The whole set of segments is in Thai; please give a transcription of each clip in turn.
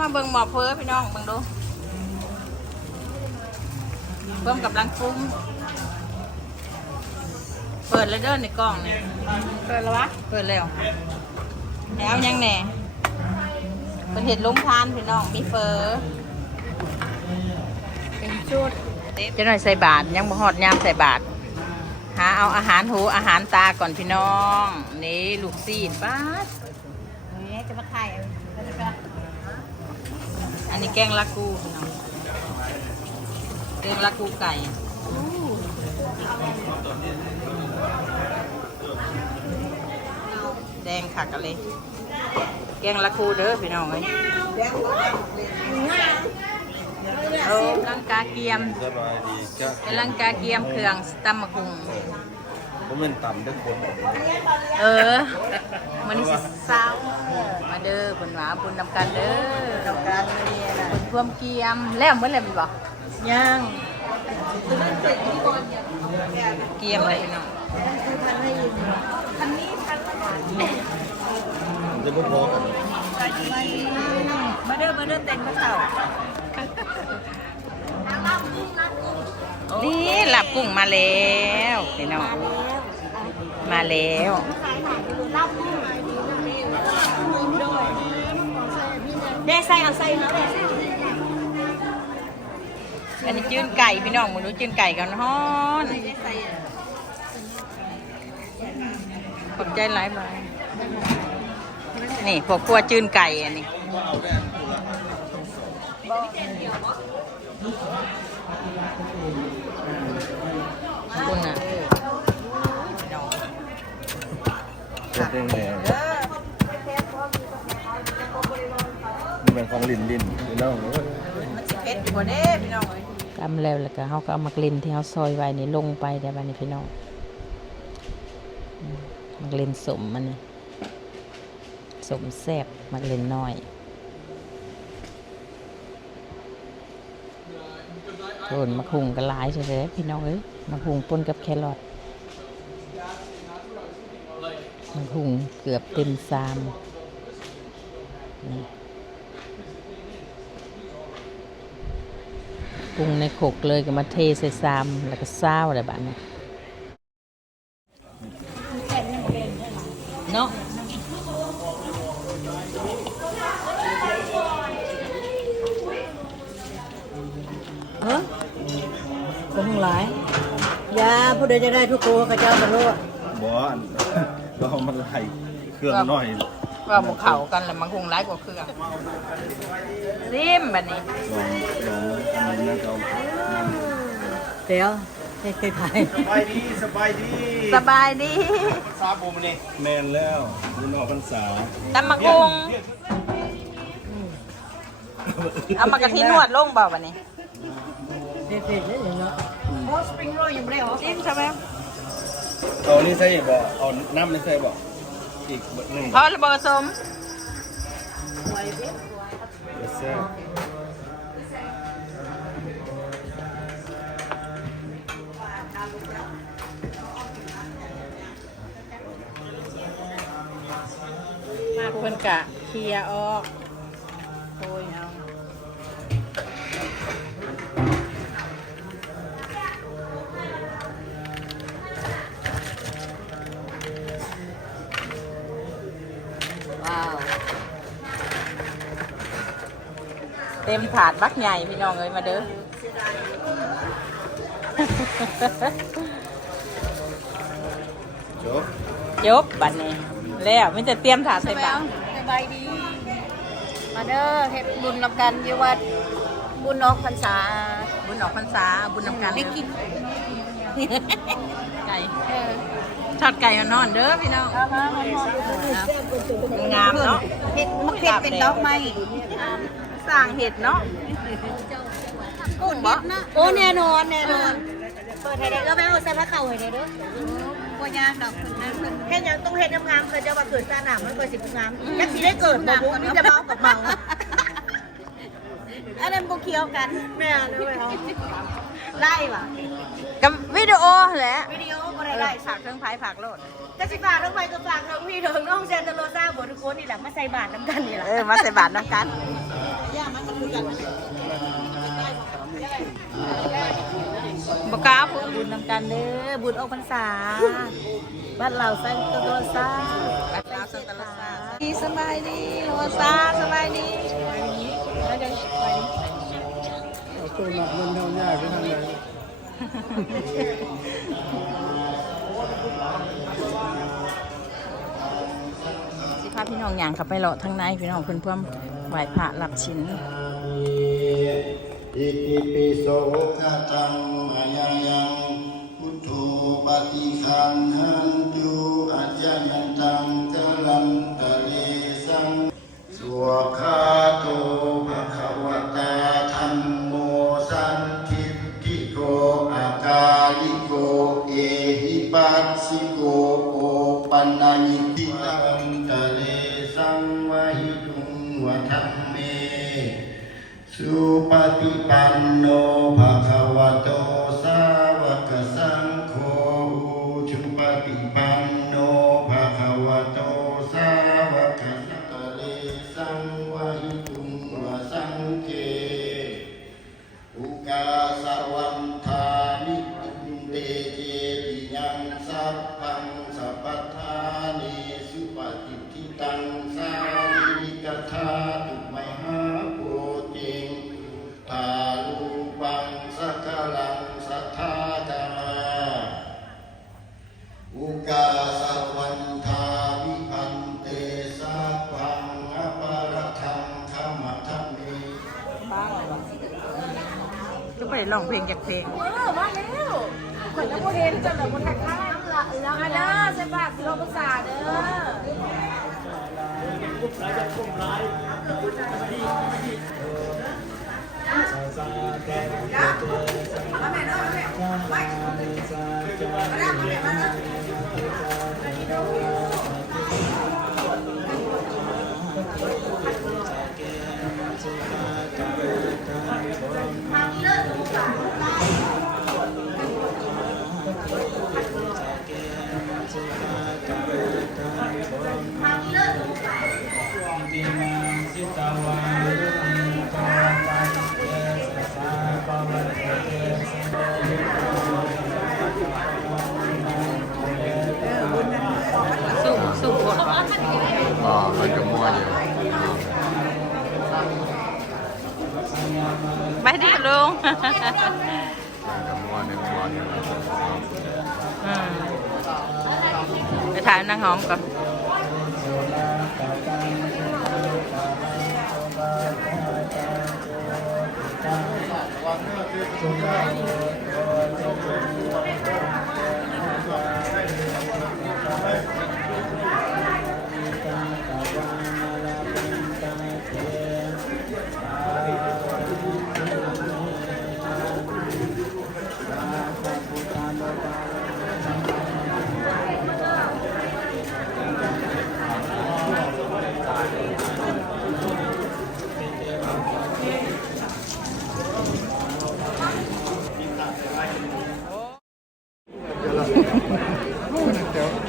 มาเบิ่งหมอเพ้อพี่น้องเบิ่งดูเพิ่มกับลังฟุ้มเปิดเลยเด้อในกล่องนี่เปิดแล้ววะเปิดแล้วแล้วยังแหน่เป็นเห็ดล้มทานพี่น้องมีเฟอเป็นชุดจะหน่อยใส่บาทยังบ่ฮอดยามใส่บาทหาเอาอาหารหูอาหารตาก่อนพี่น้องนี่ลูกซีดป้านี่จะมาไข่อันนี้แกงลากูพี่น้องแกงลากูไก่แดงขักกันเลยแกงละคูเด้อพี่น้องเอ้ยโอ้ลังกาเกียม สบายดีจ้ะ เป็นลังกาเกียมเครื่องตำมะคุง ผมเป็นต่ำทุกคน มันนี่สิสาวมาเด้อบุญหวาบุญนำกันเด้อนำกันบุญท่วมเกียมแล้วเมื่อไรมันบอกยังเกียมอะไรพี่น้อง มันจะไม่พอกัน มาเด้อเต้นมาเข่านี่หลับกุ้งมาแล้วพี่น้องมาแล้วได้ใส่เอาใส่มาเลยอันนี้จืนไก่พี่น้องมาดูจืนไก่กันฮ้อนขอบใจหลายบายนี่พวกครัวจืนไก่อันนี้คุณน่ะ เรื่องแดงมันเป็นของลิ้นพี่น้อง เพชรอยู่บนเด้พี่น้องกำแล้วก็เขาก็เอามักลินที่เขาซอยไว้นี่ลงไปได้บ้านี้พี่น้องมักลินสมมันนี่สมแซ่บมักลินน้อยโดนมะคุงก็หลายใช่ไหมพี่น้องเอ้ยมะคุงปนกับแครอทมะคุงเกือบเต็มซามนี่ปรุงในโขกเลยก็มาเทใส่ซามแล้วก็ซ้าวอะไรแบบนี้เนาะก็มึงหลายยาผู้ใดจะได้ทุกโกข้าเจ้าบรรลุ บ่อันเรามันไหลเครื่องน้อย ว่าหมูเขากันแล้วมันคงร้ายกว่าเครื่องซิมแบบนี้ ลองอันนี้นะเรา เดี๋ยวให้เคยขาย สบายดีสบายดี สบายดี ซาบูมนี่แมนแล้วนี่นอกพรรษา ตำมะกงเอามากะทินวดลงเปล่าวันนี้ เด็ดๆเลยเนาะโอ้สปริงโรลยังไม่ได้หรอ ซิมใช่ไหม เอานี่ใส่บ่เอาน้ำนี่ใส่บ่อีกหนึ่ง เพราะระเบิดสม แซ่บ มากเพิ่นกะเคลียร์ออกโอยเอาว้าวเต็มถาดบักใหญ่พี่น้องเอ้ยมาเด้อ จบ จบบัดนี้แล้วมันจะเตรียมถาดใส่บาตร สบายดีมาเด้อเฮ็ดบุญนำกันอยู่วัดบุญออกพรรษา บุญออกพรรษาบุญนำกัน ได้กิน ไก่ทอดไก่นอนเด้อพี่น้องงามเนาะ เฮ็ดมะเขือเป็นดอกไม้ สร้างเห็ดเนาะกุ้งบ่ โอ้แน่นอนเปิดให้ได้ก็แม่เอาใส่ผ้าเข่าให้ได้เด้อบ่ยากดอกเฮ็ดหยังต้องเฮ็ดงามๆเคยจะว่าเกิดซาหนามมันเกิดสิงามจักสิได้เกิดบ่รู้มีแต่เมากับเมาอันนั้นบ่เกี่ยวกันแม่เลยเอาไล่ว่ะ กับวิดีโอแหละ วิดีโอบ่ได้ไล่ ฝากเครื่องไผ่ฝากโลด จะสิฝากทั้งไปก็ฝากทั้งพี่ทั้งน้องเซนตโลซ่าบ่ทุกคนนี่แหละมาใส่บาตรนำกันนี่ล่ะ มาใส่บาตรน้ำกัน ย บกล้าพูดบุญนำกันเด้อบุญออกพรรษาบ้านเราใส่ตัวซาบ้านเราใส่ตัวซาสบายดีโลซาสบายดี ตัวหนักเงินเท่านี้ไปทางไหน สิพาพี่น้องอย่างขับไปเลาะทางในพี่น้องเพื่อนเพื่อมไหวพระรับชิ้น อิติปิโสกะตังอะยังยังพุทโธปฏิคันหันตุอาจายันตังกะลันตะเลสังสวะคาโตภะคะวะตาธัมโมสันทิฏฐิโกอากาลิโกเอหิปัสสิโกโอปันนายิติตังตะเลสังวะหิตุงวะธัมเม สุปฏิปันโนภะคะวะโตสาวกสังโฆสุปฏิปันโนภะคะวะโตสาวกสังฆเลสังวะหิตุงวะสังเฆอุกาสวันทามิเตเจติยังสัพพังสัพพทานิสุปฏิทิตังสาริกธาตุมหาโพธิตาลุปังสักขลังสัทธาธรรมาอุกาสวันทาวิพันเตสัพพังอปารทังขมัทเม ก็ไปร้องเพลงจากเพลง มาแล้วข่อยแล้วบ่เห็นจังเลยบ่ทักทายแล้วอันน่ะใส่ปากสิโลภาษาเด้สู้บท อ๋อมันจะมั่วอยู่ ไปดิลุง มันจะมั่วในมั่วอยู่ ไปถ่ายนางหอมก่อน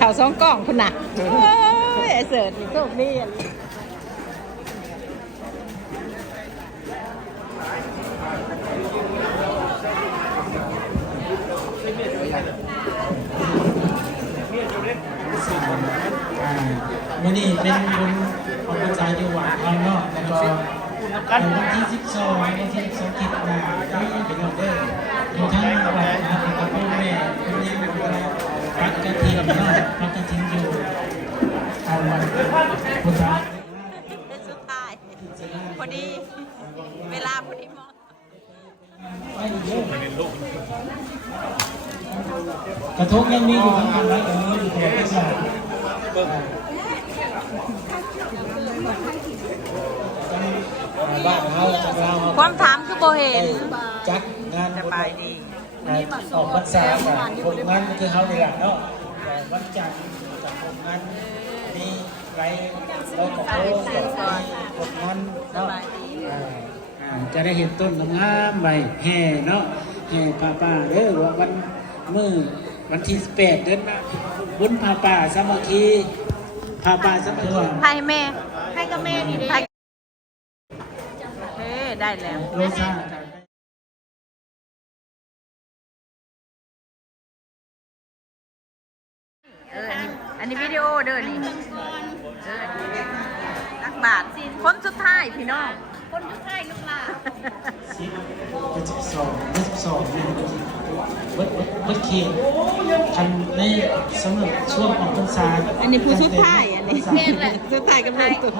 ข่าวสองกล่องคุณน่ะไอเสิร์ตโชคดีอ่ะวันนี้เป็นบุญของพระเจ้าอยู่วัดเราเนาะแล้วก็วันที่12วันที่12คิดมาที่เป็นออเดอร์อยู่ทั้งวัดนะครับแล้วก็พ่อแม่คุณย่าคุณตาปักกระถิ่นเนาะปักกระถิ่นอยู่เอาวันพุทธะ เป็นสุดท้ายพอดี เวลาพอดีมอง กระทบยังมีอยู่ทั้งวันและก็มีอยู่ตัวที่สามบ้านเขาจากเรา ความถามคือโบเห็น จักงาน สบายดี ออกพรรษาค่ะผลงานคือเขาเนี่ยเนาะวันจันทร์จากผลงานมีไรเราขอโทษผลงานเนาะจะได้เห็นต้นงามใบแห่เนาะแห่ป้าเด้อว่าวันที่18เดือนหน้าบุญป้าสามัคคีป้าสามัคคี ให้แม่ ให้กับแม่นี่เด้ เฮ้ ได้แล้ว โลซ่า อันนี้วิดีโอเด้อนี่ตักบาทคนสุดท้ายพี่น้อง คนทุกท่ายลูกหลาน 12นี่เบิดเขตคันในสำหรับช่วงของพรรษา อันนี้ผู้สุดท้ายอันนี้ เรียนแหละ สุดท้ายกำลังตุก ม